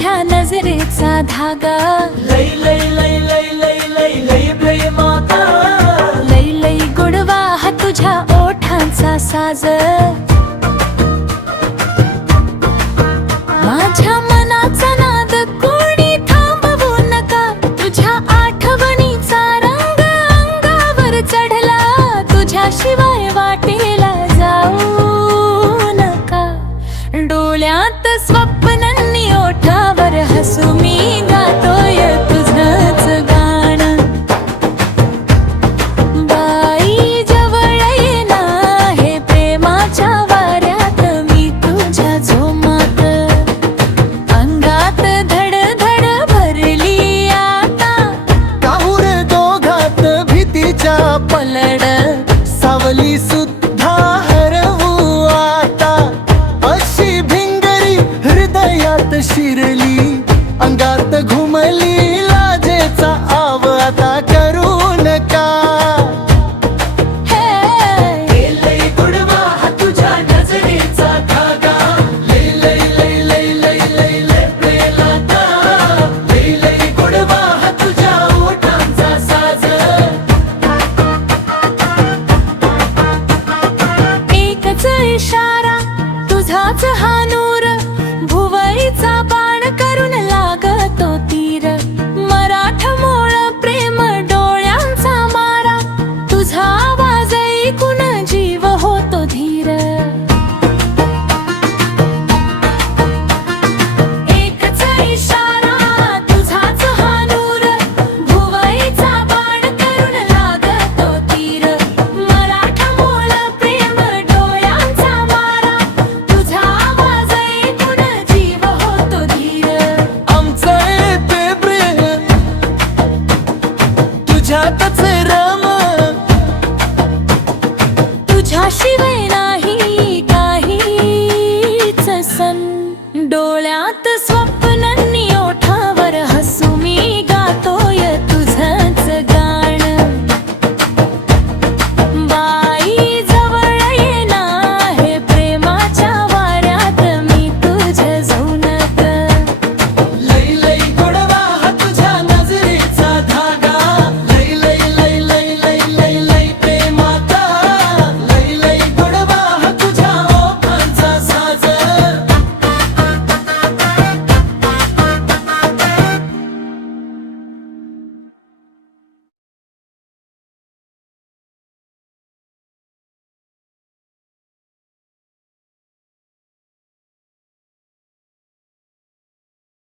तुझ्या नजरेचा धागा लई लई लई लई लई लई लई प्रेमाचा लई लई गोडवा हा तुझ्या ओठांचा साज माझ्या मनाचा नाद कोणी थांबवू नका तुझ्या आठवणीचा रंग अंगावर चढला तुझ्याशिवाय वाटेला जाऊ नका डोळ्यात स्वप्नांनी ओठावर हसू मी गातोय तुझंच गाणं बाई जवळ ये ना हे प्रेमाच्या वाऱ्यात मी तुझ्या झोमात अंगात धड धड भरली आता काहूर दोघात भीतीच्या पलड सावली सुद्धा हरवू आता अशी भिंगरी हृदयात शिरली अंगात घुमली लाजेचा आव आता करू नका हे लई गोडवा हा तुझ्या नजरेचा धागा लई लई लई लई लई लई लई प्रेमाचा लई लई गोडवा हा तुझ्या ओठांचा साज एकच इशारा तुझाच हा